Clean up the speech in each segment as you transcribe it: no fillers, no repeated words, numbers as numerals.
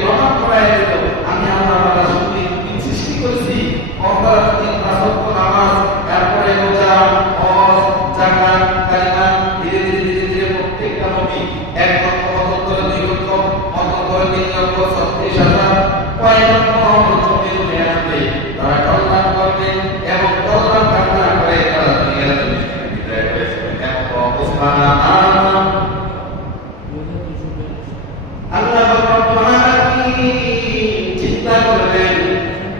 প্রমাণ করায় দিল আমি আল্লাহ তাআলা সৃষ্টি করেছি অপরাধ 3,36,000 পয়গম্বর জমিনে আসবে, তারা কল্যাণ করবে এবং কল্যাণ কামনা করে তারা দুনিয়ার জমিনে বিদায় হয়েছে। এমন অবস্থা আল্লাহ রাব্বুল আলামিন চিন্তা করলেন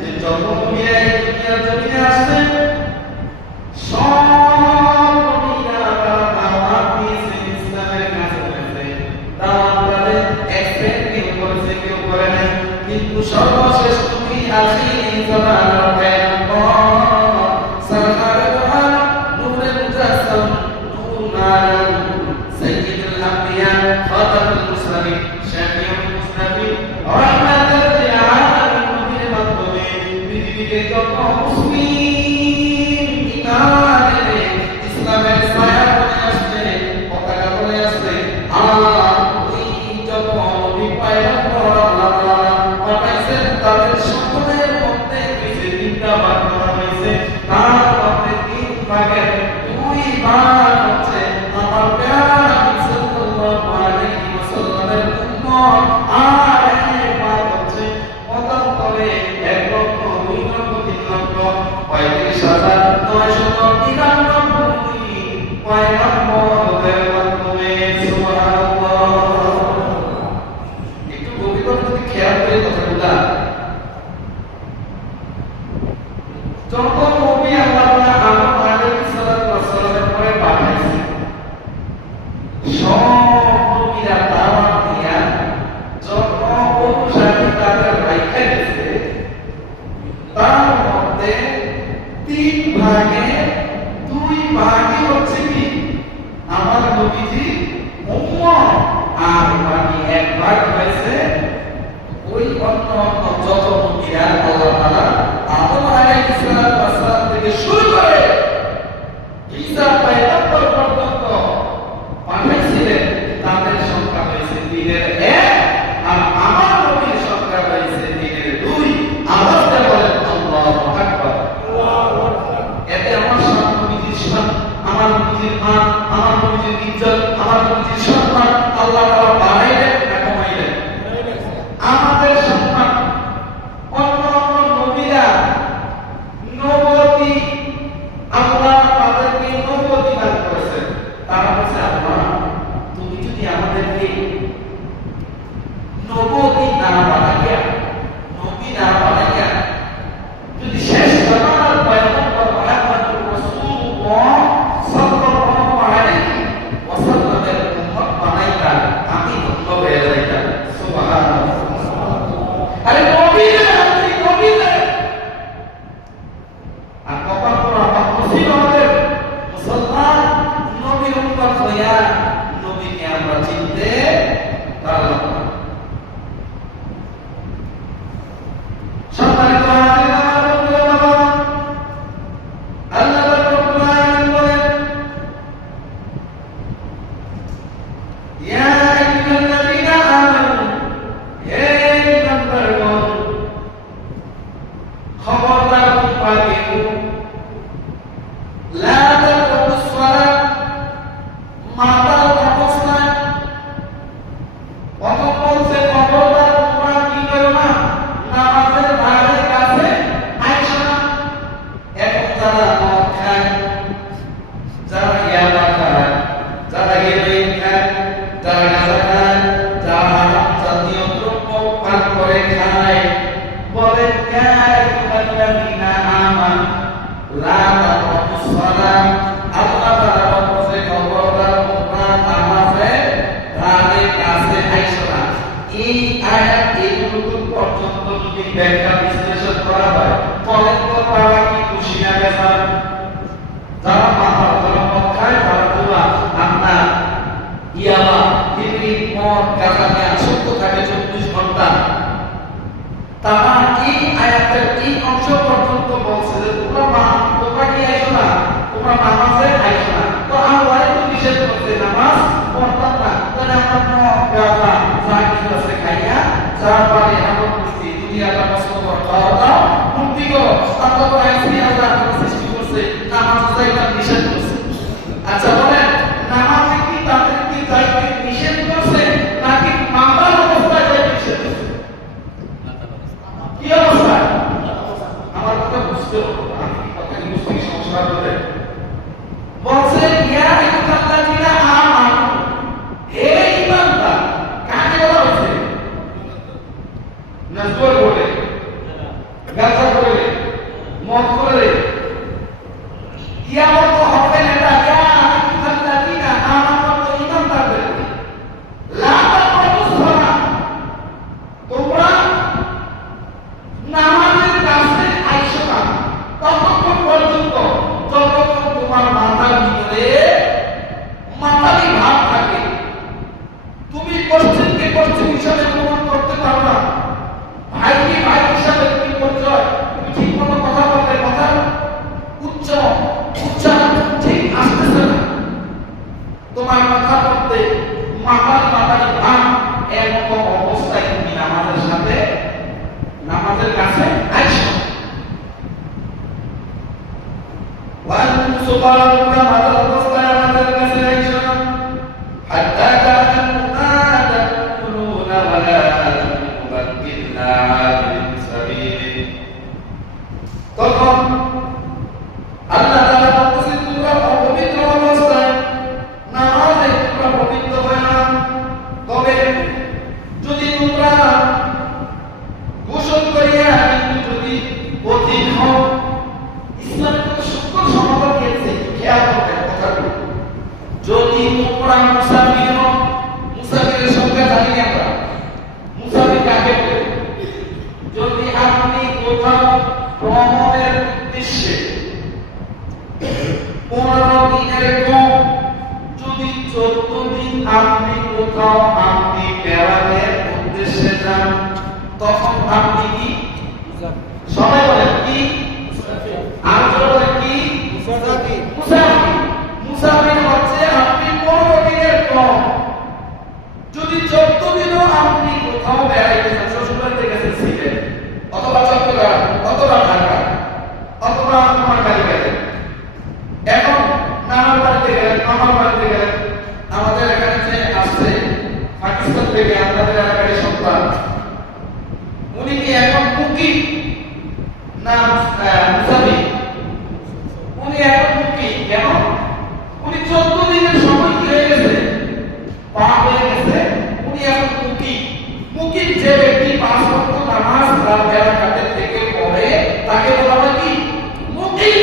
যে যত নবীরা দুনিয়ার জমিনে আসবেন সব নবীরা দাওয়াত দিয়েছে, ইসলামের কাছে বলেছে, দাওয়াত তাদের এক্সপেক্ট কেউ করেছে কেউ করে নাই, কিন্তু সর্বশেষ নবী আখিরি জামানার পয়গম্বর সরকারে দো আলম নূরে মুজাসসাম নূর আলম সাইয়্যিদুল আম্বিয়া খাতামুল মুরসালিন শাফিউল মুসতাকিম রাহমাতুল লিল আলামিন নবীর মাধ্যমে পৃথিবীতে যত মুসলিম ঈমান এনে ইসলামের ছায়া বলে আসছে, পতাকা বলে আসছে, আর ওই যত নবী পয়গম্বর আল্লাহ তাআলা পাঠাইছেন তাদের সকলের মধ্যে কিছু তিনটা ভাগ করা হয়েছে। তার মধ্যে 3 ভাগের 2 ভাগ হচ্ছে আমার প্যারা নবী সাল্লাল্লাহু আলাইহি ওয়াসাল্লামের উম্মত, আর 1 ভাগ হচ্ছে মতান্তরে 1,02,35,999 পয়গম্বরদের মাধ্যমে। সুবহানাল্লাহ। একটু গভীরভাবে যদি খেয়াল করে কথাগুলা, যত নবী আল্লাহ তাআলা আদম আলাইহিস সালাতু ওয়াস সালামের পরে পাঠাইছেন সব নবীরা দাওয়াত দিয়া যত অনুসারী তাদের রাইখা গেছে তার মধ্যে 3 ভাগে 2 ভাগই হচ্ছে কি আমার নবীজি উম্মত, আর বাকি 1 ভাগ হয়েছে ওই অন্য যত নবীরা আল্লাহ তাআলা আদম আলাইহিস সালাতু ওয়াস সালাম থেকে শুরু করে ঈসা পয়গম্বর পর্যন্ত পাঠাইছিলেন, তাদের সংখ্যা হয়েছে 3-এর 1, আর আমার নবীর সংখ্যা হয়েছে 3-এর 2। আওয়াজটা বলেন আল্লাহু আকবার। এতে আমার নবীজির শান, আমার নবীজির মান, আমার নবীজির ইজ্জত, আমার নবীজির সম্মান আল্লাহ তাআলা বাড়াইলেন না কমাইলেন? আমাদের সম্মান। অন্য নবীরা নবুয়তি আল্লাহ তাদেরকে নবুয়তি দান করেছেন, তারা বলছে আল্লাহ তুমি যদি আমাদেরকে নবুয়তি না বানাইয়া, নবী না বানাইয়া যদি শেষ জামানার পয়গম্বর মুহাম্মদুর রাসূলুল্লাহ সাল্লাল্লাহু আলাইহি ওয়াসাল্লামের উম্মত বানাইতা আমি ধন্য হয়ে যাইতাম। সুবহানাল্লাহ। আরে নবীরা নবীরা আর কপাল পোড়া নসিব আমাদের মুসলমান নবীর উম্মত হইয়া নবীকে আমরা চিনতে পারলাম না। সম্মানিত আল্লাহ রাব্বুল আলামিন বলেন ইয়া আইয়ুহাল্লাযীনা আমানু, হে ঈমানদারগণ, খবরদার তোমরা কেউ লা তাকরাবুস সালাত, মাতাল অবস্থায়, কত বলছে খবরদার তোমরা কি করো না, নামাজের ধারে কাছে আইসো না। এখন যারা মদ খায়, যারা ইয়াবা খায়, যারা হেরোইন খায়, যারা গাঁজা খায়, যারা হারাম জাতীয় দ্রব্য পান করে খায়, বলেন ইয়া আইয়ুহাল্লাযীনা আমানু লা তাকরাবুস সালাত, আল্লাহ তাআলা বলছে খবরদার তোমরা নামাজের ধারে কাছে আইসো না। এই আয়াত এগুলো পর্যন্ত যদি ব্যাখ্যা বিশ্লেষণ করা হয়, বলেন তো তারা কি খুশি না বেজার? যারা মাতাল, যারা মদ খায়, যারা জুয়া, আপনার ইয়াবা, হিরোইন, মদ, গাঁজা নিয়ে আসক্ত থাকে 24 ঘন্টা, তারা এই আয়াতের এই অংশ পর্যন্ত বলছে যে তোমরা কি আইসো না, তোমরা নামাজে আইসো না। তো আল্লাহ তো নিষেধ করছে নামাজ পড়তাম না, তাহলে আমরা গাঁজা যা কিছু আছে খাইয়া যার বাড়ি এমন করছি দুনিয়াটা নষ্ট খাওয়া দাও মুক্তি করো, আল্লাহ তো আইসি আল্লাহ সৃষ্টি করছে, নামাজ যাইতে নিষেধ করছে। আচ্ছা বলেন নামাজে কি তাদেরকে যাইতে নিষেধ করছে নাকি মাতাল অবস্থায় যাইতে নিষেধ করছে? তোমার কথা করতে মাতাল মাতাল ভাব এরকম অবস্থায় তুমি নামাজের কাছে আইসো। وأنتم سقراء মাতাল অবস্থায় আমাদের কাছে আইসো না। حتى تعلموا ما تقولون ولا تملكوا إلا عابر سبيل। তখন আল্লাহ তাআলা বলতেছেন তোমরা অপবিত্র অবস্থায় নামাজে তোমরা পবিত্র হয় না, তবে যদি তোমরা গোসল করিয়া কিন্তু যদি পথিক হও, ইসলামের কত সূক্ষ্ম সমাধান দিয়েছে, খেয়াল করবেন কথাগুলো। যদি তোমরা মুসাফির হও, মুসাফিরের সংখ্যা জানি আমরা, মুসাফির কাকে বলে? যদি আপনি কোথাও ভ্রমণের উদ্দেশ্যে 15 দিনের কম, যদি 14 দিন আপনি কোথাও আপনি বেড়ানোর উদ্দেশ্যে যান, তখন আপনি কি সবাই বলেন কি? আর বলেন কি? মুসাফির। মুসাফির হচ্ছে আপনি 15 দিনের কম, যদি 14 দিনও আপনি কোথাও বেড়াইতে যান, শ্বশুরবাড়িতে গেছেন সিলেট অথবা চট্টগ্রাম অথবা ঢাকা অথবা নোয়াখালী গেলেন, এখন নানার বাড়িতে গেলেন, মামার বাড়িতে গেলেন, আমাদের এখানে যে আসছে পাকিস্তান থেকে আপনাদের এলাকার সন্তান, উনি কি এখন মুকিম না মুসাফির? উনি এখন মুকিম। কেন? উনি 14 দিনের সময় কি হয়ে গেছে, পার হয়ে গেছে, উনি এখন মুকিম। মুকিম যে ব্যক্তি 5 ওয়াক্ত নামাজ রাত বেলা কাতে থেকে পড়ে তাকে বলা হয় কি? মুকিম।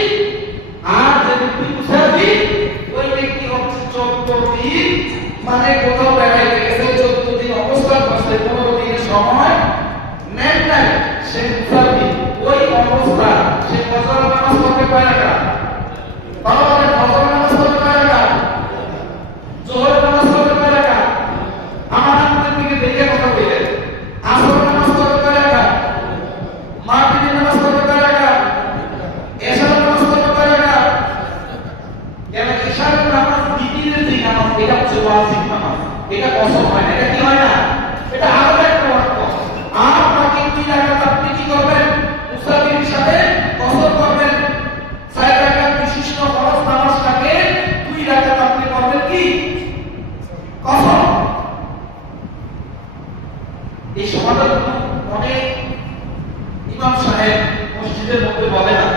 আর যে ব্যক্তি মুসাফির, ওই ব্যক্তি হচ্ছে 14 দিন, মানে কোথাও বেড়াইতে গেছে, 14 দিন অবস্থান করছে, 15 দিনের সময় নেন নাই, সে মুসাফির। ওই অবস্থা সে ফজর নামাজ পড়তে কয় রাকাত? তাহলে ফজর নামাজ পড়তে কয় রাকাত? যোহর নামাজ পড়তে কয় রাকাত? আমার আপনাদের দিকে দেখে কথা বললেন। আসর নামাজ পড়তে কয় রাকাত? মাগরিব নামাজ পড়তে কয় রাকাত? এশার নামাজ পড়তে কয় রাকাত? কেন এশার নামাজ দ্বিতীয় যে নামাজ, এটা হচ্ছে ওয়াজিব নামাজ, এটা কসর হয় না, এটা কি হয় না, এটা আরো একটা ওয়াক্ত। আর বাকি 2 রাকাত আপনি কি করবেন? মুসাফির হিসাবে কসর করবেন। 4 রাকাত বিশিষ্ট ফরজ নামাজটাকে 2 রাকাত আপনি করবেন কি? কসর। এই সমাধান অনেক ইমাম সাহেব মসজিদের মধ্যে বলে না,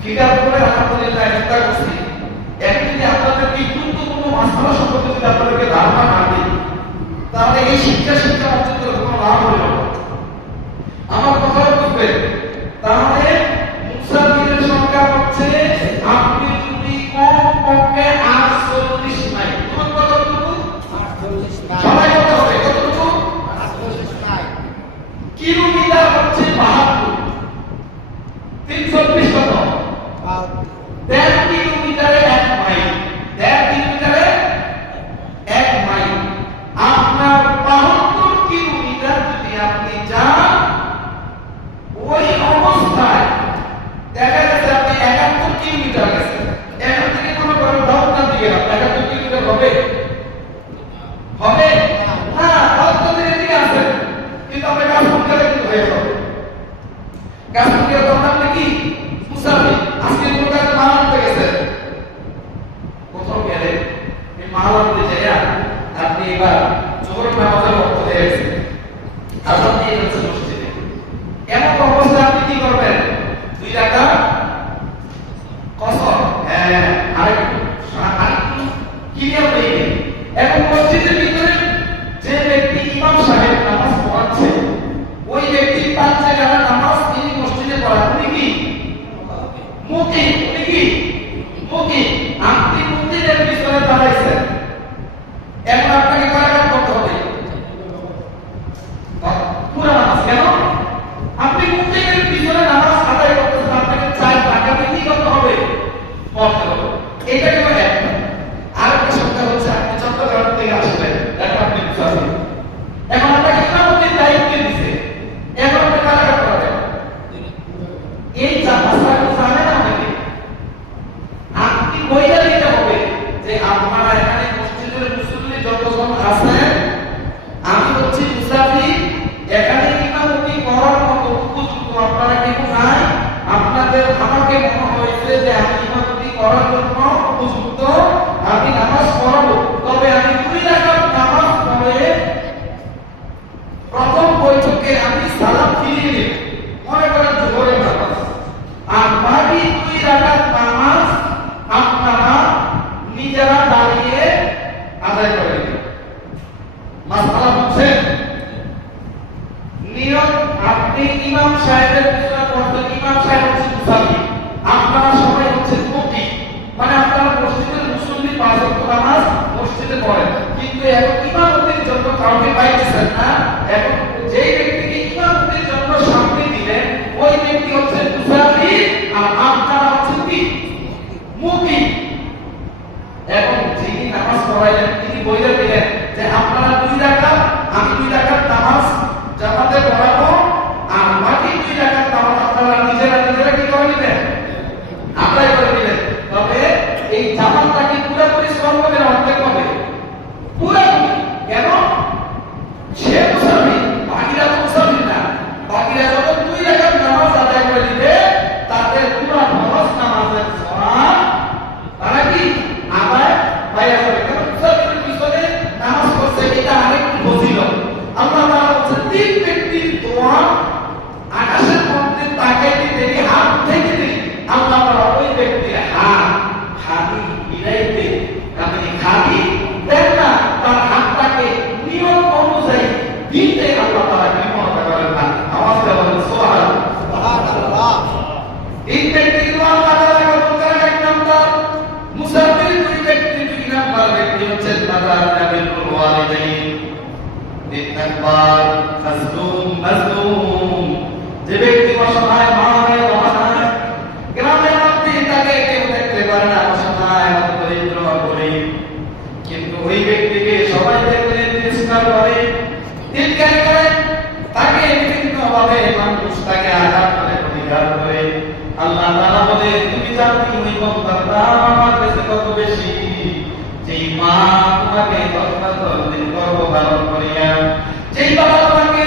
ফিকার করে আলহামদুলিল্লাহ চিন্তা করছি, এখন যদি আপনাদেরকে গুরুত্বপূর্ণ মাসআলা সম্পর্কে যদি আপনাদেরকে ধারণা না দিই, তাহলে এই শিক্ষা মসজিদের কোনো লাভ হলো না। আমার কথা বুঝবেন। তাহলে মুসাফিরের সংখ্যা হচ্ছে আপনি যদি কমপক্ষে 48 মাইল, কোন কতটুকু? 48 মাইল। সবাই কথা বলে কতটুকু? 48 মাইল। কিলোমিটার হচ্ছে 72, 320 কত? 1.5 কিলোমিটারে 1 মাইল, 1.5 কিলোমিটারে 1 মাইল। আপনার 72 কিলোমিটার যদি আপনি যান, ওই অবস্থায় দেখা গেছে আপনি 71 কিলোমিটার গেছেন, এখান থেকে কোনো দৌড়টা দিয়ে 71 কিলোমিটার হবে? হবে না। অল্প দিনের দিকে আছেন, কিন্তু আপনি গাছপুরকারে কিন্তু হয়ে যাবে। গাছপুরকারে তখন আপনি কি? মুসাফির। আজকে কোনো কাছে মাল আনতে গেছেন, কোথাও গেলেন, এই মাল আনতে যাইয়া আপনি এবার জোহরের নামাজের ওয়াক্ত হয়ে গেছে, আযান দিয়ে যাচ্ছে মসজিদে, এমন অবস্থায় আপনি কি করবেন? 2 রাকাত কসর। আরেকটু ক্লিয়ার হয়ে গেল। এখন মসজিদের ভিতরে যে ব্যক্তি ইমাম সাহেব নামাজ পড়াচ্ছে, ওই ব্যক্তি 5 জায়গায় নামাজ তিনি মসজিদে পড়ান, উনি কি? মুকিম। উনি কি? মুকিম। আপনি মসজিদের ভিতরে দাঁড়াইছেন, এখন আপনাকে কয় রাকাত করতে হবে? পুরা নামাজ। কেন? আপনি মুকিমের পিছনে নামাজ আদায় করতেছেন, আপনাকে 4 রাকাতে কি করতে হবে? পড়তে হবে। এটা হলো একটা। আরেকটা সংখ্যা হচ্ছে আপনি চট্টগ্রাম থেকে আসলেন, এখন আপনি মুসাফির, এখন আপনাকে ইমামতির দায়িত্ব দিছে, এখন আপনি কয় রাকাত করবেন? এই মাসআলা জানেন না অনেকে। আপনি বইটা দিতে হবে যে আপনারা এখানে মসজিদে যে আল্লাহ তাআলা কৃপণতা করেন না। আওয়াজ দিয়ে বলেন সুবহানাল্লাহ। এই ব্যক্তিগুলো আল্লাহ তাআলা কবুল করেন। এক নাম্বার মুসাফির, দুই ব্যক্তি, দুই নাম্বার ব্যক্তি হচ্ছেন মাতা বিরুল ওয়ালিদাইন। তিন নাম্বার মাজলুম, যে ব্যক্তি অসহায়, মা নাই, বাবা নাই, গ্রামের মধ্যে তাকে কেউ দেখতে পারে না, অসহায়, দরিদ্র, গরিব, কিন্তু ওই ব্যক্তিকে সবাই দেখলে তিরস্কার করে, ধিক্কার করে, তাকে বিভিন্নভাবে মানুষ তাকে আঘাত করে, প্রতিঘাত করে। আল্লাহ তাআলা বলে, তুমি জানো ওই বান্দার দাম আমার কাছে কত বেশি, যেই মা তোমাকে 10 দিন গর্ভধারণ করিয়া, যেই বাবা তোমাকে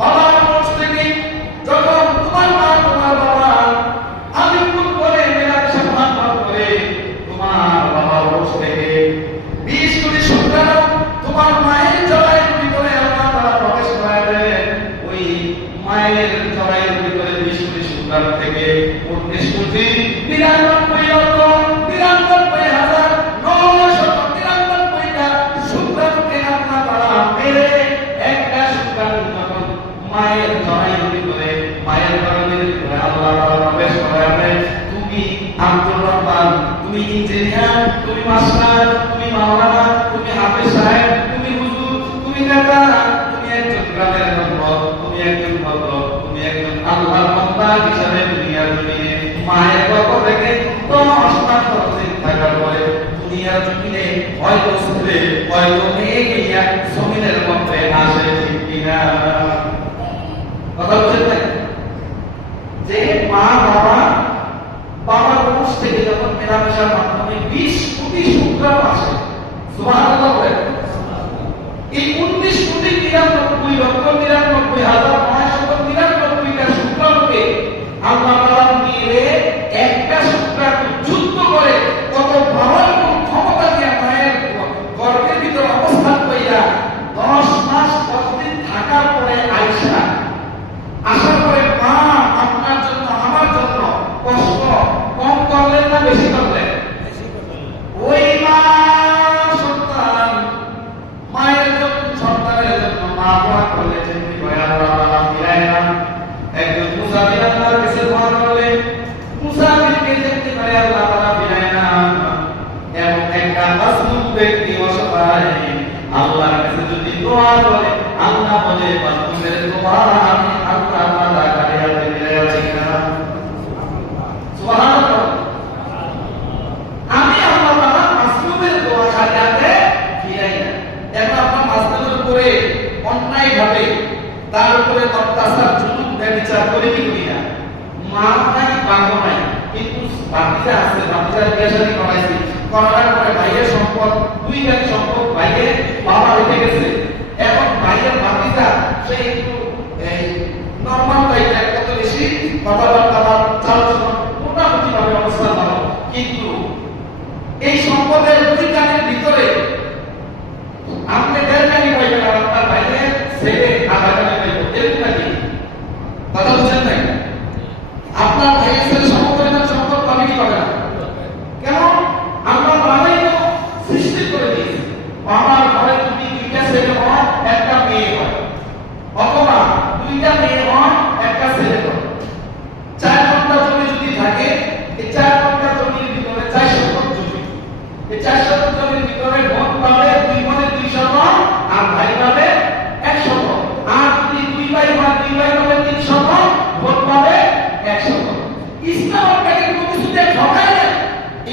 বাবার কোষ থেকে, যখন তোমার মা তোমার বাবা আলিকুল করে মেলামেশা ভাগ করে তোমার বাবার কোষ থেকে 20 কোটি শুক্রাণু তোমার মায়ের জরায়ুর ভিতরে আল্লাহ তাআলা প্রবেশ করালেন। ওই মায়ের জরায়ুর ভিতরে 20 কোটি শুক্রাণু থেকে 19 কোটি 99,999,999টা শুক্রাণুকে আল্লাহ তাআলা মেরে একটা শুক্রাণু যখন মায়ের জরায়ুর ভিতরে, মায়ের গর্ভের ভিতরে আল্লাহ তাআলা প্রবেশ করালেন। তুমি আব্দুর রহমান, তুমি ইঞ্জিনিয়ার, তুমি মাস্টার, তুমি মাওলানা, তুমি হাফেজ সাহেব, তুমি হুজুর, তুমি নেতা, তুমি একজন গ্রামের ভদ্র, তুমি একজন ভদ্র, তুমি একজন আল্লাহর বান্দা হিসাবে দুনিয়ার জমিনে মায়ের গর্ভ থেকে 10 দিন থাকার পরে দুনিয়ার জমিনে হয়তো ছেলে, হয়তো মেয়ে গিয়া জমিনের মধ্যে আসে, ঠিক কিনা? কথা বুঝেন না? যে মা বাবা বাবার কোষ থেকে যখন মেলামেশার মাধ্যমে 20 কোটি শুক্রাণু আসে, সুবহানাল্লাহ বলেন। এই 19,99,999,999টা শুক্রাণুকে আল্লাহ তাআলা মিলে একটা শুক্রাণু যুদ্ধ করে কত পাওয়ার ক্ষমতা দিয়ে মায়ের গর্ভের ভিতরে অবস্থান কইরা 10 মাস 10 দিন থাকার পরে আয়েশা আসার পরে, মা আপনার জন্য আমার জন্য কষ্ট কম করলেন না বেশি করলেন? ওই মা সন্তান মায়ের জন্য, সন্তানের জন্য মা দোয়া করলে যে তুমি আল্লাহ তাআলা ফিরায় না। একজন মুসাফির আল্লাহর কাছে দোয়া করলে, মুসাফিরকে দেখতে পারে আল্লাহ তাআলা ফিরায় না। এবং একটা মাজলুম ব্যক্তি অসহায় আল্লাহর কাছে যদি দোয়া করে, আল্লাহ বলে মাজলুমের দোয়া আমি আল্লাহ তাআলা কাছে ফিরায় রাখি না। সুবহানাল্লাহ। আমি আল্লাহ তাআলা মাজলুমের দোয়া কাছে ফিরাই না। এখন আপনার মাজলুমের উপরে অন্যায়ভাবে তার উপরে অত্যাচার, জুলুম, ব্যভিচার করে কি করি না? মা নাই, বাবা নাই, কিন্তু বাকিটা আছে, বাকিটা বিয়ে-শাদী করাইছি, করার পরে ভাইয়ের সম্পদ, 2 ভাই সম্পদ ভাইয়ের বাবা রেখে গেছে। এখন ভাইয়ের বাকিটা সে একটু নরমাল টাইপের, কত বেশি কথাবার্তা বা চালচলন মোটামুটি ভাবে অবস্থা ভালো, কিন্তু এই সম্পদের 2 কানের ভিতরে আপনি 1.5 কানি পাইবেন আর আপনার ভাইয়ের ছেলে 1/2 কানি পাইবেন। এরকম নাকি? কথা বুঝেন নাই? আপনার ভাইয়ের ছেলে সমপরিমাণ সম্পদ পাবে কি পাবে না? কেন? আমরা বাবাই তো সৃষ্টি করে দিয়েছি, আমার ঘরে যদি 2টা ছেলে হয়, একটা মেয়ে হয়, অথবা 2টা মেয়ে হয়, একটা ছেলে হয়। 4 ঘন্টা জমি যদি থাকে, এই 4 ঘন্টা জমির ভিতরে 4 শতক জমি, এই 4 শতক জমির ভিতরে বোন পাবে 2 বোনের 2 শতক, আর ভাই পাবে 1 শতক। আর যদি 2 ভাই হয়, 2 ভাই পাবে 3 শতক, বোন পাবে 1 শতক। ইসলাম আপনাকে কোনো কিছুতে ঠকায় না।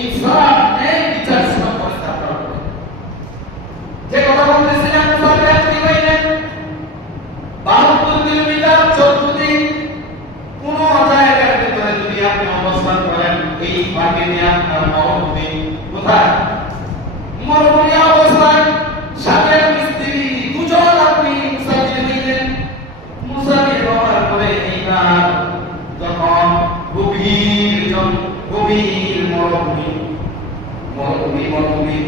ইনসাফ, ন্যায় বিচার ইসলাম করে স্থাপন করে। যে কথা বলতেছিলাম, মুসাফির আপনি পাইলেন 72 কিলোমিটার 14 দিন কোন জায়গার ভিতরে যদি আপনি অবস্থান করেন, এই ফাঁকে নিয়ে আপনার মরুভূমি কোথায়? মরুভূমি অবস্থান, সাথে স্ত্রী, দুজন আপনি মুসাফির হইলেন। মুসাফির হওয়ার পরে এইবার যখন গভীর মরুভূমি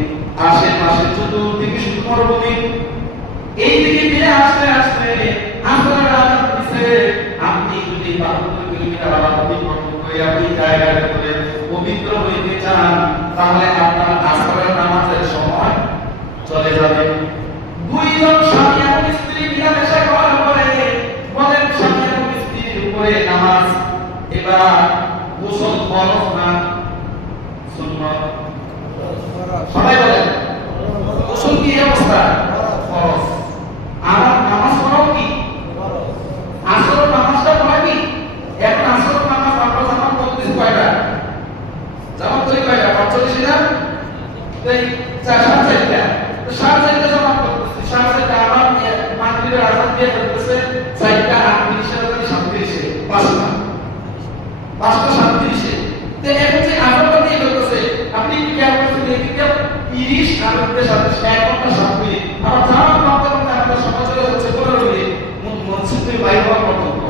আশেপাশে চতুর্দিকে শুধু মরুভূমি, এই দিকে ফিরে আসতে আসতে আসরের আজান দিছে। আপনি যদি 72 কিলোমিটার অতিক্রম করে ওই জায়গার ভিতরে পবিত্র হইতে চান, তাহলে আপনার আসরের নামাজের সময় চলে যাবে। 2 জন স্বামী এবং স্ত্রী মিলামেশা করে গোসল ফরজ না সুন্নাত? সবাই বলেন গোসল কি অবস্থা? ফরজ। আর নামাজ পড়াও কি ফরজ? আসল নামাজটা পড়া কি? এখন আসল নামাজ আমরা জামাত করতেছি কয়টা? জামাত করি কয়টা? 45 না? এই 4-4টা। তো 4-4টা জামাত করতেছি। 4-4টা আমার মাগরিবের আযান দিয়ে করতেছে 4টা 38 37 5টা 37। তো এখন যে আযানটা দিয়ে করতেছে আপনি কি খেয়াল করছেন এদিকে 30 আর ওদের সাথে 1 ঘন্টা 7 মিনিট। আমার জামাত করতে করতে আমাদের সময় চলে যাচ্ছে 15 মিনিট মসজিদ থেকে বাইরে হওয়া পর্যন্ত।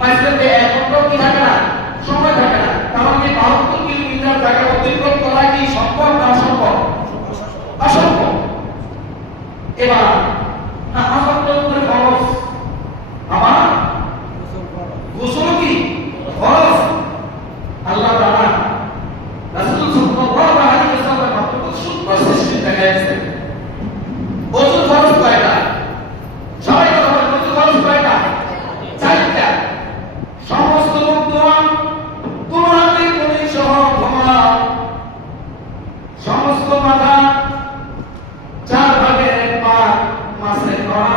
মাঝখানে 1 ঘন্টা কি থাকে না? সময় থাকে না। কারণ এই 72 কিলোমিটার জায়গা অতিক্রম করা কি সম্ভব না অসম্ভব? অসম্ভব। এবার নামাজ পড়তে করে ফরজ। আমার গোসল কি ফরজ? আল্লাহ তাআলা রাসূল সাল্লাল্লাহু আলাইহি ওয়াসাল্লাম আপনাদের সুন্দর সৃষ্টি দেখাইছে। ওযু ফরজ কয়টা? সবাই কথা বলেন, ওযু ফরজ কয়টা? 4টা। সমস্ত লোকজন তোমাদের কোন সহ ক্ষমা সমস্ত মাথা 4 ভাগের 1 ভাগ মাসে করা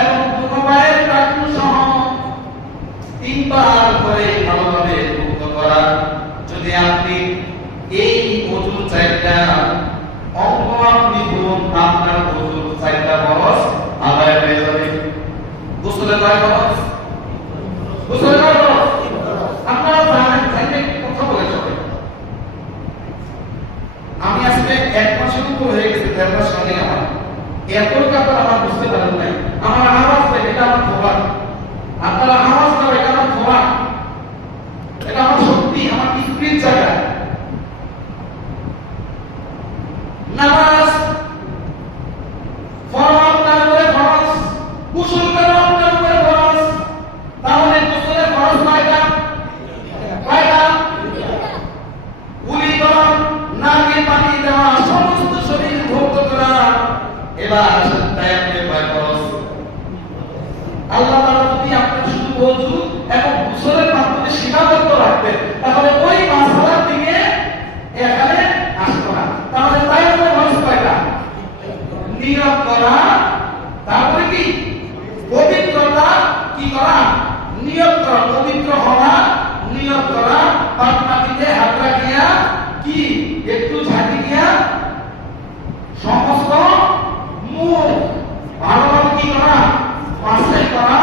এবং দুটো পায়ের টাকনু সহ 3 বার করে ভালোভাবে মুক্ত করা। যদি আপনি এই ওযুর 4টা অঙ্গ আপনি করুন আপনার ওযুর 4টা ফরজ আদায় হয়ে যাবে। গোসলের কয় ফরজ? গোসলের কয় ফরজ? আপনারা জানেন জানেন কথা বলে যাবে। আমি আজকে 1 মাসের উপর হয়ে গেছে, 1.5 মাস আগে আমার এত কাপড় আমার বুঝতে পারেন নাই। আমার আওয়াজ এটা আমার খবর, আপনারা আওয়াজ দাও এটা আমার খবর, এটা আমার শক্তি, আমার স্পিরিট জায়গা। নামাজ ফরজ তারপরে ফরজ, গোসল করা তারপরে ফরজ। তাহলে গোসলের ফরজ কয়টা? কয়টা? উলি করা, নাকে পানি দেওয়া, সমস্ত শরীর ধৌত করা। এবার আসেন তায়াম্মুমের ফরজ। আল্লাহ তাআলা যদি আপনার শুধু ওযু এবং গোসলের মাধ্যমে সীমাবদ্ধ রাখতেন তাহলে ওই মাসালার দিকে এখানে আসতো না। তাহলে তায়াম্মুমের ফরজ কয়টা? নিয়ত করা, তারপরে কি পবিত্রতা কি করা? নিয়ত করা, পবিত্র হওয়া, নিয়ত করা, পাক পানিতে হাত রাখিয়া কি একটু ঝাঁকি দিয়া সমস্ত মুখ ভালোভাবে কি করা? মাসে করা।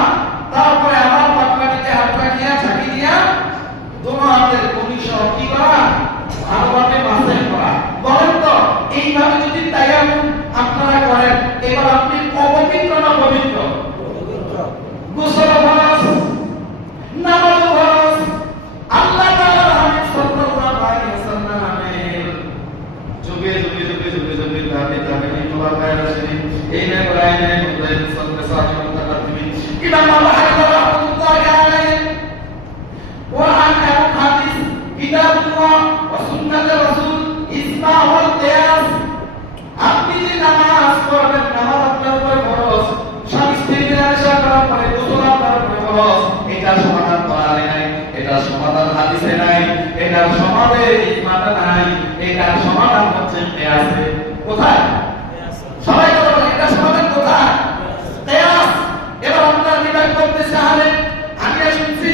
তারপরে আবার পাক পানিতে হাত রাখিয়া ঝাঁকি দিয়া দোনো হাতের কনি সহ কি করা? ভালোভাবে মাসে করা। বলেন তো এইভাবে যদি তায়াম্মুম আপনারা করেন এবার আপনি অপবিত্র না পবিত্র? গোসল ফরজ, নামাজ ফরজ। আল্লাহ তাআলা হাবিব সাল্লাল্লাহু আলাইহি ওয়াসাল্লামের যুগে যুগে যুগে যুগে যুগে তাবিঈন খোলাফায়ে রাশিদিন এই নে কোরআনে মুতাহিদ সাল্লাল্লাহু মুতাকাদ্দিমিন ইমাম আবু হানিফা রাহমাতুল্লাহি আলাইহি কোরআন এবং হাদিস কিতাবুল্লাহ ওয়া সুন্নাতুর রাসূল ইজমা ওয়াল কিয়াস। আপনি যে নামাজ পড়বেন নামাজ আপনার উপর ফরজ, স্বামী স্ত্রী মিলামেশা করার পরে গোসল আপনার উপর ফরজ। এটার সমাধান কোরআনে নাই, এটার সমাধান হাদিসে নাই, এটার সমাধান ইজমাতে নাই, এটার সমাধান হচ্ছে কিয়াসে। কোথায়? সবাই বলেন এটার সমাধান কোথায়? কিয়াস। এবার আপনারা বিভাগ করতেছে আলে আমি শুনছি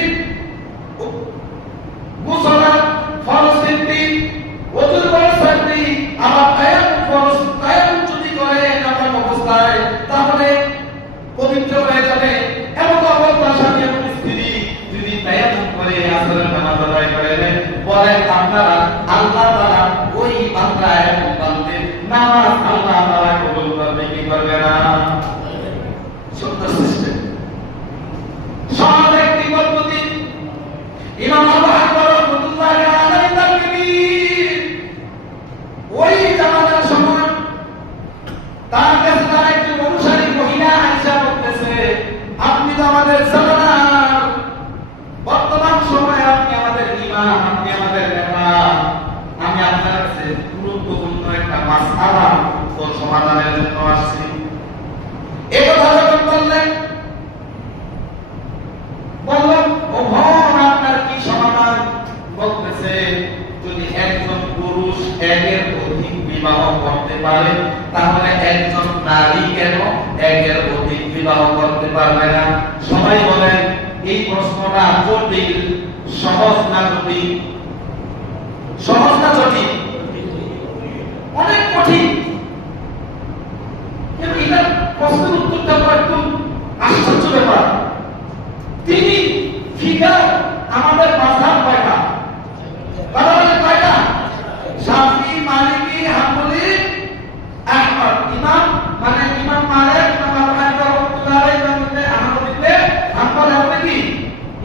গোসল ফরজ 3টি, ওযুর ফরজ 4টি, আবার তায়াম্মুম ফরজ। তায়াম্মুম যদি করে নাপাক অবস্থায় তাহলে পবিত্র হয়ে যাবে। এমন অবস্থা স্বামী এবং স্ত্রী যদি তায়াম্মুম করে আসরের নামাজ আদায় করে বলেন আপনারা আল্লাহ তাআলা ওই বান্দা এবং বান্দির নামাজ আল্লাহ তাআলা কবুল করবে কি করবে না? সত্য সিস্টেম সব একটি পদ্ধতি। ইমাম আবু হানিফা রাহমাতুল্লাহি আলাইহি তাকবীর ওই জামানার সময় তার কাছে তার একজন অনুসারী মহিলা আয়েশা বলতেছে আপনি তো আমাদের জামানার বর্তমান সময়ে আপনি আমাদের ইমাম, আপনি আমাদের নেতা, আমি আপনার কাছে গুরুত্বপূর্ণ একটা মাসআলা পারে, তাহলে একজন নারী কেন একের অধিক বিবাহ করতে পারবে না? সবাই বলেন এই প্রশ্নটা জটিল, সহজ না জটিল? সহজ না জটিল? অনেক কঠিন। কিন্তু এটা প্রশ্নের উত্তরটা একটু আশ্চর্য ব্যাপার। তিনি ফিগার আমাদের মাযহাব কয়টা? কয়টা? শাফি, মালিকি, হাম্বলি, আহমদ। ইমাম মানে ইমাম মালিক, ইমাম আবু হানিফা রাহমাতুল্লাহ আলাইহি, ইমাম ইবনে আহমদ ইবনে হাম্বল, হবে কি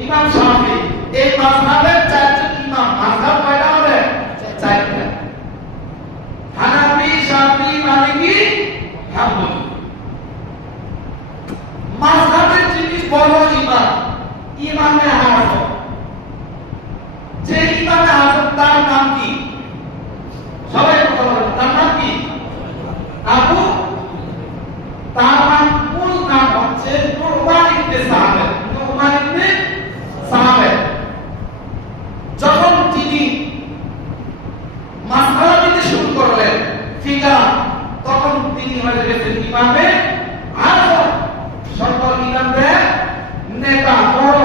ইমাম শাফি। এই মাযহাবের চারজন ইমাম। মাযহাব কয়টা হবে? চারটা। হানাফি, শাফি, মালিকি, হাম্বলি। মাযহাবের যিনি বড় ইমাম, ইমামে আযম, যে ইমামে আযম তার নাম কি? সবাই কথা বলেন, তার নাম কি? আবু, তার নাম মূল নাম হচ্ছে নু'মান ইবনে সাবিত। নু'মান ইবনে সাবিত। যখন তিনি মাসআলা দিতে শুরু করলেন ফিকহ, তখন তিনি হয়ে গেছেন ইমামে আযম, সকল ইমামদের নেতা বড়।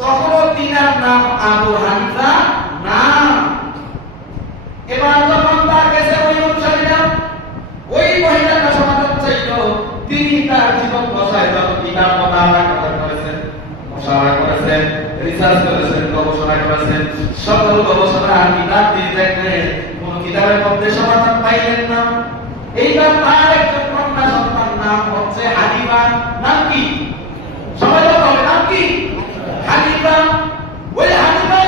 তখনও তিনার নাম আবু হানিফা না। এবার যখন তার কাছে ওই অনুসারীরা ওই মহিলাটা সমাধান চাইল, তিনি তার জীবন দশায় যত কিতাব মোতালা করেছেন, মশালা করেছেন, রিসার্চ করেছেন, গবেষণা করেছেন, সকল গবেষণা কিতাব দিয়ে দেখলেন কোন কিতাবের মধ্যে সমাধান পাইলেন না। এইবার তার একজন কন্যা সন্তান, নাম হচ্ছে হানিফা। নাম কি? সবাই বলে নাম কি? হানিফা। ওই হানিফা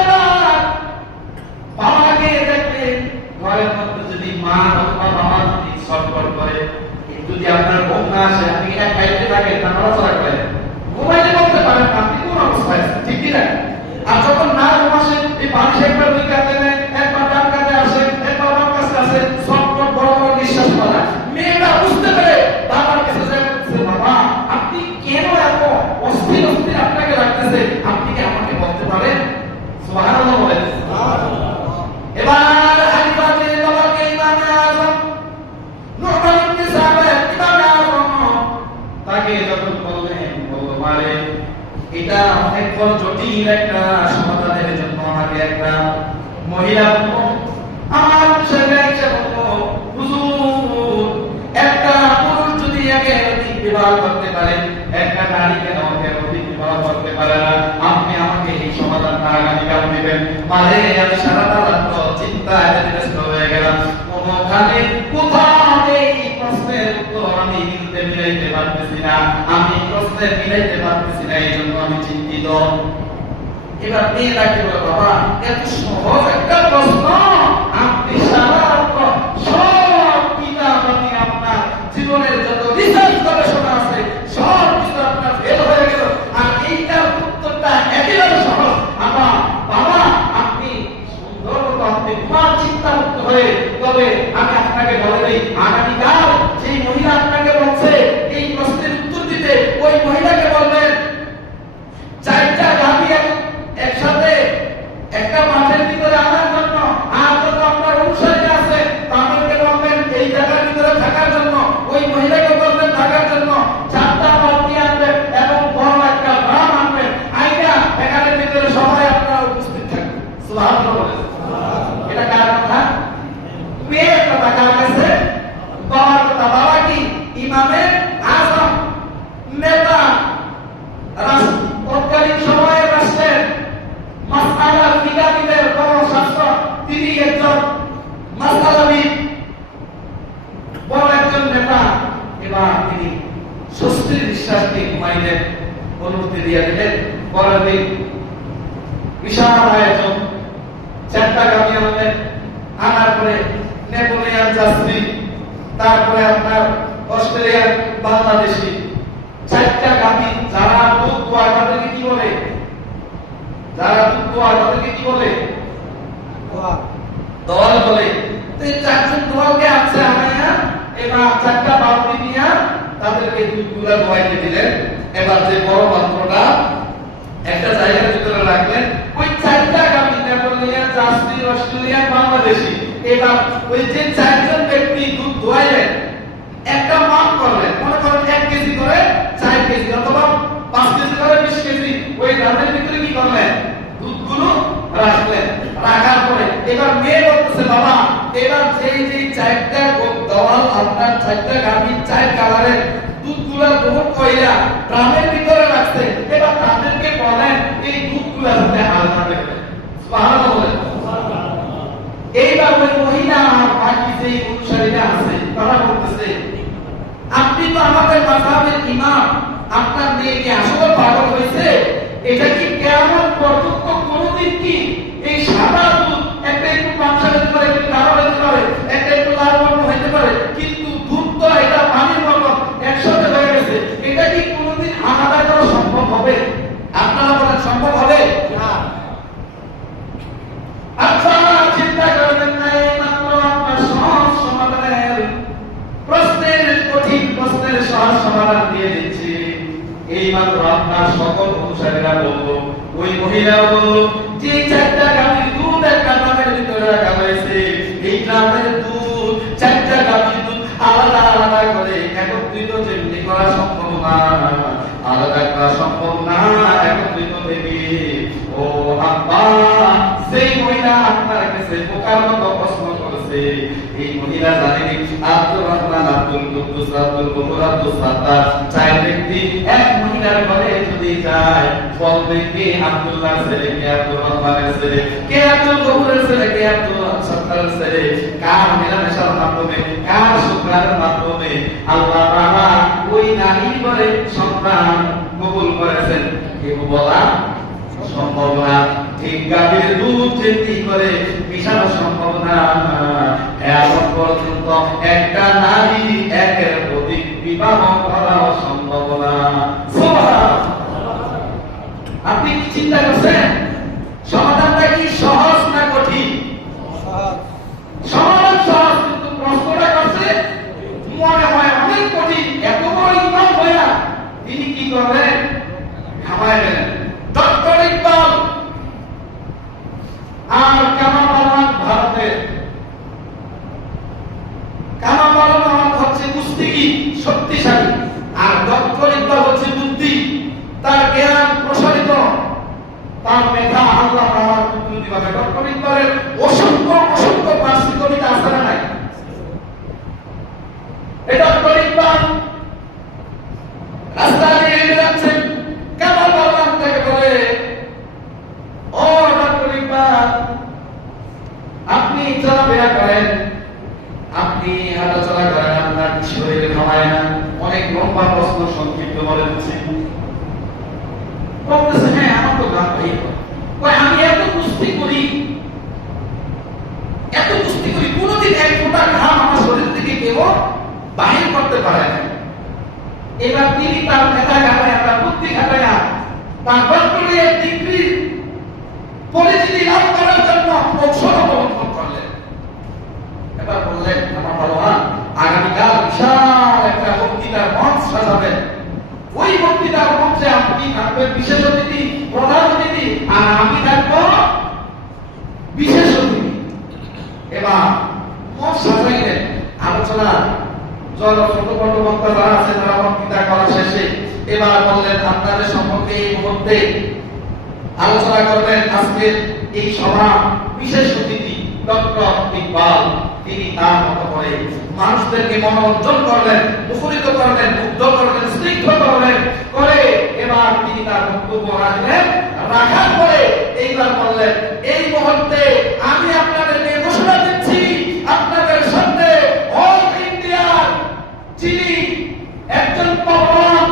বাবাকে দেখলেন ঘরের মধ্যে যদি মা অথবা বাবা যদি সটপট করে, যদি আপনার ঘুম না আসে, আপনি এক বাইরে থাকেন, তা নড়াচড়া করেন, মোবাইলে বলতে পারেন আপনি কোন অবস্থায় আছেন, ঠিক কি না? আর যখন না ঘুম আসে, এই বালিশ একবার দুই কাঁধে নেন, একবার ডান কাঁধে আসে, একবার বাম কাছে আসে, সটপট বড় বড় নিঃশ্বাস ফেলা। মেয়েটা বুঝতে পেরে বাবার কাছে যায়, বাবা আপনি কেন এত অস্থির অস্থির আপনাকে লাগতেছে, আপনি কি আমাকে বলতে পারেন? সুবহানাল্লাহ বলেন। এবার হানিফা যে বাবাকে ইমামে আযম নু'মান ইবনে সাবিত ইমামে আযম তাকে যখন বললেন, বলল মারে এটা অনেক বড় জটিল একটা সমাধানের জন্য আমাকে একটা মহিলা বলল, আমার ছেলে এসে বলল, হুজুর একটা পুরুষ যদি একে অধিক বিবাহ করতে পারে, একটা নারী কেন একে অধিক বিবাহ করতে পারে না? আপনি আমাকে এই সমাধানটা আগামীকাল দিবেন। মানে আমি সারা রাত চিন্তায় ব্যস্ত হয়ে গেলাম, কোনখানে কোথাও এই প্রশ্নের উত্তর আমি মিলাইতে পারতেছি না, আমি প্রশ্নের মিলাইতে পারতেছি না, এই জন্য আমি চিন্তিত। এবার মেয়ে ডাকে বলে, বাবা এত সহজ একটা প্রশ্ন, আপনি সারা রাত সব কিতাব আপনি আপনার জীবনের যত রিসার্চ গবেষণা আছে সব কিছু আপনার ফেল হয়ে গেল, আর এইটার উত্তরটা একেবারে সহজ। আমার বাবা আপনি সুন্দর মতো আপনি তোমার চিন্তা মুক্ত হয়ে, তবে আমি আপনাকে বলে দিই, আগামীকাল যেই মহিলা আপনাকে বলছে এই প্রশ্নের উত্তর দিতে, ওই মহিলাকে বলবেন চারটা গাভী একসাথে একটা মাঠের ভিতরে আনার জন্য, আর যত আপনার অনুসারী আছে তাদেরকে বলবেন এই জায়গার ভিতরে থাকার জন্য, ওই মহিলাকে বলবেন থাকার জন্য চারটা বালতি আনবেন এবং বড় একটা ড্রাম আনবেন, আইনা এখানের ভিতরে সবাই আপনারা উপস্থিত থাকবেন। সুবহানাল্লাহ বলেন। এটা কার কথা? মেয়ের কথা। কার কাছে? বাবার কথা। বাবা কি? ইমামে আযম, নেতা, তৎকালীন সময়ের রাষ্ট্রের মাসআলা ফিকাহিদের বড় শাস্ত্র, তিনি একজন মাসআলাবিদ, বড় একজন নেতা। এবার তিনি স্বস্তির নিঃশ্বাস নিয়ে ঘুমাইলেন, অনুমতি দিয়ে দিলেন। পরের দিন বিশাল আয়োজন, চারটা গাভী আনলেন, আনার পরে নেপোলিয়ান যাত্রী, তারপরে আপনার অস্ট্রেলিয়ান বাংলাদেশি, চারটা গাভী। যারা দুধ দোয়ায় তাদেরকে কি বলে? যারা দুধ দোয়ায় তাদেরকে কি বলে? দল বলে। তো এই চারজন দলকে আছে আনাইয়া, এবার চারটা বালতি নিয়ে তাদেরকে দুধগুলা দোয়াইতে দিলেন। এবার যে বড় পাত্রটা একটা জায়গার ভিতরে রাখলেন, ওই চারটা গাভী নেপোলিয়ান যাত্রী, অস্ট্রেলিয়ান বাংলাদেশি, এবার ওই যে চারজন ব্যক্তি আপনার চারটা গাভী চার কালারের দুধগুলা বহু কইরা ড্রামের ভিতরে রাখছে। এবার তাদেরকে বলেন এই দুধগুলা যাতে আলাদা করে দেন। সুবহানাল্লাহ বলেন। এইবার ওই মহিলা আর বাকি যে অনুসারীরা আছে তারা বলতেছে, আপনি তো আমাদের মাযহাবের ইমাম, আপনার মেয়ে কি আসলে পাগল হয়েছে? এটা কি কিয়ামত পর্যন্ত কোনোদিন কি এই সাদা দুধ একটা একটু পাঁচা হতে পারে, একটু গাঢ় হতে পারে, একটা একটু লাল বর্ণ হতে পারে, কিন্তু দুধ তো এটা পানির মতো একসাথে হয়ে গেছে, এটা কি কোনোদিন আলাদা করা সম্ভব হবে? আপনারা বলেন সম্ভব হবে? না। আচ্ছা চিন্তা করবেন না, এই মাত্র আপনার সহজ সমাধানের প্রশ্নের কঠিন প্রশ্নের সহজ সমাধান দিয়ে দিচ্ছি। এই মাত্র আপনার সকল অনুসারীরা বললো, ওই মহিলাও বললো, যে চারটা গাভীর দুধ একটা ড্রামের ভিতরে রাখা হয়েছে, এই ড্রামের দুধ চারটা গাভীর দুধ আলাদা আলাদা করে একত্রিত যেমনি করা সম্ভব না, আলাদা করা সম্ভব না, একত্রিত দেবে। ও আব্বা, সেই মহিলা আপনার কাছে বোকার মতো প্রশ্ন করেছে। এই মহিলা জানেন আব্দুর রহমান, আব্দুল কুদ্দুস, আব্দুল গফুর, আব্দুল সাত্তার চার ব্যক্তি এক মহিলার ঘরে যদি যায়, বলবে কে আব্দুল্লাহর ছেলে, কে আব্দুর রহমানের ছেলে, কে আব্দুল গফুরের ছেলে, কে আব্দুল সাত্তারের ছেলে, কার মেলামেশার মাধ্যমে, কার শুকরানের মাধ্যমে আল্লাহ তাআলা ওই নারীর ঘরে সন্তান কবুল করেছেন, কেউ বলা সম্ভব না। ঠিক গাভীর দুধ যেমনি করে মিশানো সম্ভব না, এখন পর্যন্ত একটা নারী একের অধিক বিবাহ করা সম্ভব না। আপনি কি চিন্তা করছেন সমাধানটা কি সহজ না কঠিন? সমাধান সহজ, কিন্তু প্রশ্নটা করছে মনে হয় অনেক কঠিন। এত বড় ইমাম হইয়া তিনি কি করবেন? খামায় গেলেন। ডক্টর ইকবাল আর কামাল আহমদ ভারতের, কামাল আহমদ হচ্ছে কুস্তিগীর শক্তিশালী, আর ডক্টর ইকবাল হচ্ছে বুদ্ধি, তার জ্ঞান প্রসারিত, তার মেধা আল্লাহ তাআলার কুদরতিভাবে। ডক্টর ইকবালের অসংখ্য অসংখ্য ফার্সি কবিতা আছে না নাই? এই ডক্টর ইকবাল রাস্তা দিয়ে হেঁটে যাচ্ছেন, কামাল আহমদ তাকে বলে, ও ডক্টর ইকবাল, আপনি চলাফেরা করেন, আপনি হাঁটাচলা করেন, আপনার শরীরে ঘামায় না? অনেক লম্বা প্রশ্ন সংক্ষিপ্ত বলে দিচ্ছি। বলতেছে, হ্যাঁ আমার তো ঘাম ভাই, আমি এত কুস্তি করি, এত কুস্তি করি, কোনোদিন এক ফোঁটা ঘাম আমার শরীর থেকে কেউ বাহির করতে পারে না। এবার তিনি তার মেধা ঘাটায়, তার বুদ্ধি ঘাটায়, তার ডক্টরেট ডিগ্রি পরিচিতি লাভ করার জন্য কৌশল অবলম্বন করলেন। এবার বললেন, আমার ভালোবান, আগামীকাল বিশাল একটা বক্তৃতার মঞ্চ সাজাবেন, ওই বক্তৃতার মঞ্চে আপনি থাকবেন বিশেষ অতিথি, প্রধান অতিথি, আর আমি থাকবো বিশেষ অতিথি। এবার মঞ্চ সাজাইলেন, আলোচনা ছোট বড় বক্তা যারা আছে তারা বক্তৃতা করা শেষে এবার বললেন, আপনাদের সম্পর্কে এই মুহূর্তে আলোচনা করবেন আজকের এই সভা বিশেষ অতিথি ডক্টর ইকবাল। তিনি তার মতো করে মানুষদেরকে মনোরঞ্জন করলেন, মুখরিত করলেন, মুগ্ধ করলেন, স্নিগ্ধ করলেন, করে এবার তিনি তার বক্তব্য রাখলেন। রাখার পরে এইবার বললেন, এই মুহূর্তে আমি আপনাদেরকে ঘোষণা দিচ্ছি, আপনাদের সামনে অল ইন্ডিয়ার যিনি একজন পবন,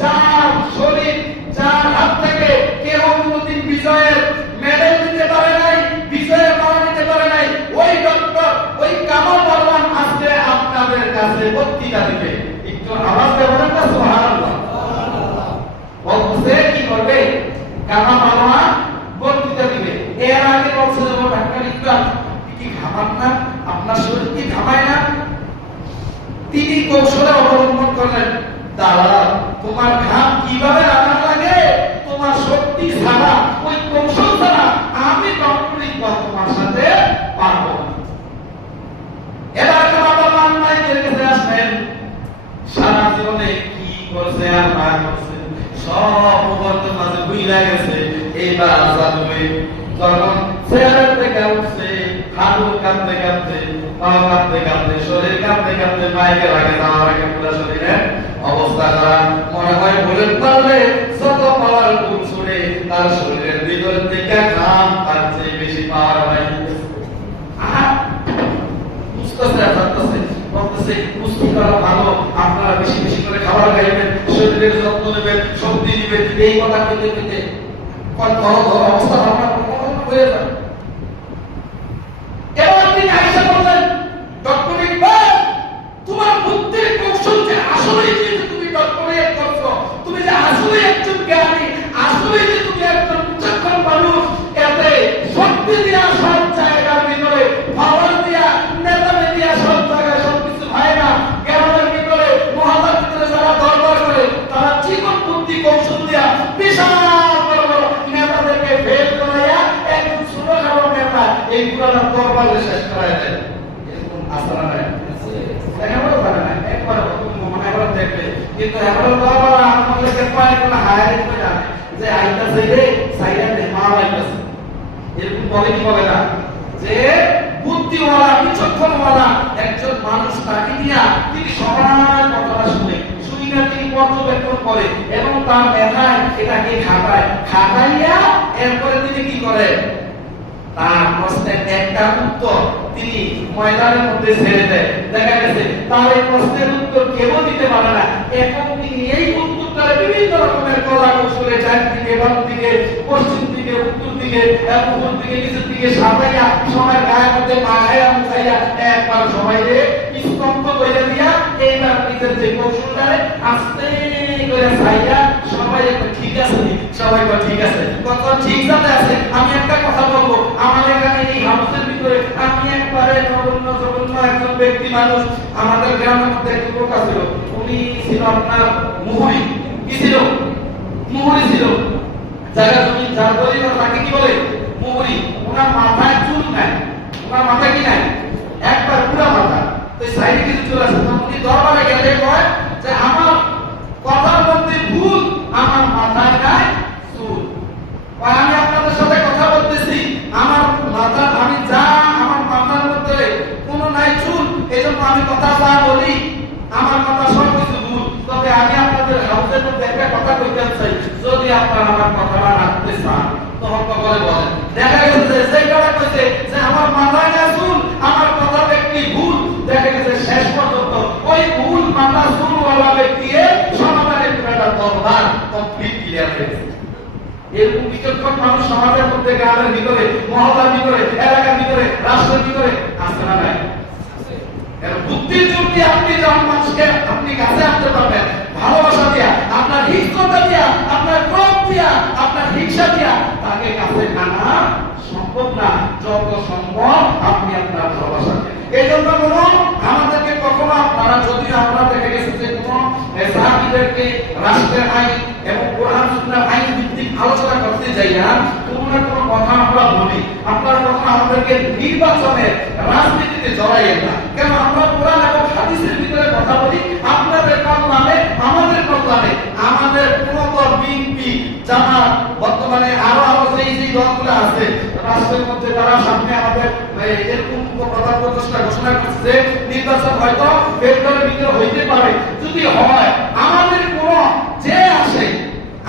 যার শরীর, যার হাত থেকে কেউ কোনদিন বিজয়ের মেডেল দিতে পারে নাই, বিজয়ের মালা দিতে পারে নাই, ওই ডক্টর, ওই কামাল পারওয়ান আজকে আপনাদের কাছে বক্তৃতা দিবে। একটু আওয়াজ দেবেন না? সুবহানাল্লাহ। বলছে কি করবে? কামাল পারওয়ান বক্তৃতা দিবে। এর আগে বলছে যে ডাক্তার ইকবাল, কি ঘামান না? আপনার শরীর কি ঘামায় না? তিনি কৌশলে অবলম্বন করলেন, দাদা তোমার ঘাম কিভাবে রাখার লাগে, তোমার শক্তি ছাড়া, ওই কৌশল ছাড়া আমি ডক্টর ইকবাল তোমার সাথে পারবো না। এবার বাবা মাইকের কাছে আসলেন, সারা জীবনে কি করছে আর না করছে সব মুহূর্তের মাঝে ভুলে গেছে। এইবার আজাদ হয়ে যখন চেয়ার থেকে উঠছে, হাঁটু কাঁপতে কাঁপতে, পা কাঁপতে কাঁপতে, শরীর কাঁপতে কাঁপতে মাইকের আগে যাওয়ার আগে পুরো শরীরের অবস্থা খারাপ। মনে হয় বুলেট মারলে যত পাওয়ার ফুল ছুড়ে তার শরীরের ভিতর থেকে ঘাম তার চেয়ে বেশি পাওয়ার হয়। পুষ্টি করা ভালো, আপনারা বেশি বেশি করে খাবার খাইবেন, শরীরের যত্ন নেবেন, শক্তি নেবেন, এই কথা পেতে পেতে অবস্থা ভাবনা হয়ে যাবে। এবার তিনি আয়েশা বললেন, ডক্টর ইকবাল, তোমার বুদ্ধির কৌশল যে আসলেই যে তুমি ডক্টরেট করছো, তুমি যে আসলেই একজন জ্ঞানী, আসলেই যে তুমি একজন বিচক্ষণ মানুষ, এতে শক্তি দিয়া সব জায়গার ভিতরে, পাওয়ার দিয়া, নেতামে দিয়া সব জায়গায় সবকিছু হয় না। জ্ঞানের ভিতরে, মহালার ভিতরে যারা দরবার করে, তারা জীবন বুদ্ধি কৌশল দিয়া বিশাল বড় বড় নেতাদেরকে ফেল করাইয়া একজন ছোটখাটো নেতা এই পুরানো দরবারে শেষ করাই দেয়। এরকম আস্থা নাই, একেবারে পারে না, একবার মনে করে দেখবে, কিন্তু এখন দরবার আমাদেরকে কয়েকটা হায়ার করে জানে যে আইতাছে রে সাইডে মার আইতাছে, এরকম বলে কি বলে না? যে বুদ্ধিওয়ালা বিচক্ষণওয়ালা একজন মানুষ তাকে নিয়ে তিনি সবার কথাটা শুনে শুনিনা তিনি পর্যবেক্ষণ করে এবং তার মেধায় এটাকে খাটাইয়া এরপরে তিনি কি করে, তার প্রশ্নের একটা উত্তর তিনি ময়দানের মধ্যে ছেড়ে দেয়। দেখা গেছে তার এই প্রশ্নের উত্তর কেউ দিতে পারে না, এবং তিনি এই উত্তরটা বিভিন্ন রকমের কলা কৌশলে ডান দিকে, বাম দিকে, পশ্চিম দিকে, উত্তর দিকে, পূর্ব দিকে, নিচের দিকে সাজাইয়া সবার গায়ের মধ্যে মাখাইয়া মুখাইয়া একবার সবাইকে স্তব্ধ করে দিয়া এইবার নিজের যে কৌশলটারে আস্তে করে চাইয়া সবাই ঠিক আছে, সবাই ঠিক আছে, কত ঠিক যাতে আছে। আমি একটা কথা বলবো, আমার এখানে এই হাউসের ভিতরে আমি একবারে নগণ্য জঘন্য একজন ব্যক্তি মানুষ, আমাদের গ্রামের মধ্যে একটু লোক ছিল, উনি ছিল আপনার মুহুরি, কি ছিল? মুহুরি ছিল, জায়গা জমি যার বলি তাকে কি বলে? মুহুরি। ওনার মাথায় চুল নাই, ওনার মাথা কি নাই, একবার পুরা মাথা, তো সাইডে কিছু চুল আছে। উনি দরবারে গেলে কয় যে আমার কথার মধ্যে ভুল, আমার মাথায় নাই চুল, আমি আপনাদের সাথে কথা বলতেছি, আমার মাথা আমি যা আমার মাথার মধ্যে কোনো নাই চুল, এই জন্য আমি কথা যা বলি আমার কথা সব কিছু ভুল। তবে আমি আপনাদের হাউসের মধ্যে একটা কথা কইতে চাই, যদি আপনারা আমার কথাটা রাখতে চান তখন করে বলেন। দেখা গেছে যে কথা কইছে যে আমার মাথায় নাই চুল, আমার কথা ব্যক্তি ভুল, দেখা গেছে শেষ পর্যন্ত ওই ভুল মাথা চুলওয়ালা ব্যক্তি সমাধানের পুরোটা দরবার কমপ্লিট ক্লিয়ার হয়ে গেছে। এরকম বিচক্ষণ মানুষ সমাজের মধ্যে, গ্রামের ভিতরে, মহল্লার ভিতরে, এলাকার ভিতরে, রাষ্ট্রের ভিতরে আছে না নাই? বুদ্ধির জোর দিয়ে আপনি যখন মানুষকে আপনি কাছে আনতে পারবেন, ভালোবাসা দিয়া, আপনার হিংসতা দিয়া, আপনার ক্রোধ দিয়া, আপনার হিংসা দিয়া তাকে কাছে আনা সম্ভব না। যত সম্ভব আপনি আপনার ভালোবাসা দিয়ে, এই জন্য বলুন আমাদেরকে কখনো আপনারা, যদি আমরা দেখে গেছে যে কোনো সাহাবীদেরকে রাষ্ট্রের আইন এবং কোরআন সুন্নাহর আইন ভিত্তিক আলোচনা করতে যাই না, কোনো না কোনো কথা আমরা বলি, আপনারা কখনো আমাদেরকে নির্বাচনের রাজনীতিতে জড়াইয়েন না। কেন? আমরা কোরআন এবং হাদিসের ভিতরে কথা বলি, আপনাদের কল্যাণে, আমাদের কল্যাণে, আমাদের পুরোদর বিএনপি, জামাত, বর্তমানে আরো যে দলগুলো আছে রাষ্ট্রের মধ্যে, তারা সামনে আমাদের এরকম কথা প্রচেষ্টা ঘোষণা করছে যে নির্বাচন হয়তো ফেব্রুয়ারির ভিতরে হইতে পারে। যদি হয় আমাদের কোনো যে আসে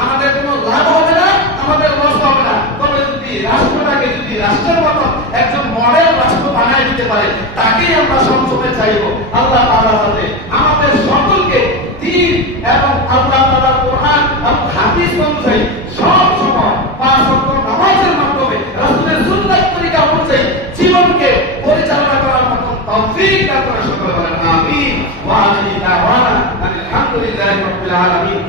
আমাদের কোনো লাভ হবে না, আমাদের লস হবে না। তবে যদি রাষ্ট্রটাকে যদি রাষ্ট্রের মতো একজন মডেল রাষ্ট্র বানায় দিতে পারে, তাকেই আমরা সবসময় চাইব। আল্লাহ তাআলা যাতে আমাদের সকলকে দ্বীন এবং আল্লাহ তাআলার কোরআন এবং হাদিস অনুযায়ী সব সময় 5 ওয়াক্ত নামাজের মাধ্যমে রাসূলের সুন্নাত তরিকা অনুযায়ী জীবনকে পরিচালনা করার মতো তৌফিক দান করে সকলে বলেন আমিন। ওয়া আমিন দাওয়ানা আলহামদুলিল্লাহি রাব্বিল আলামিন।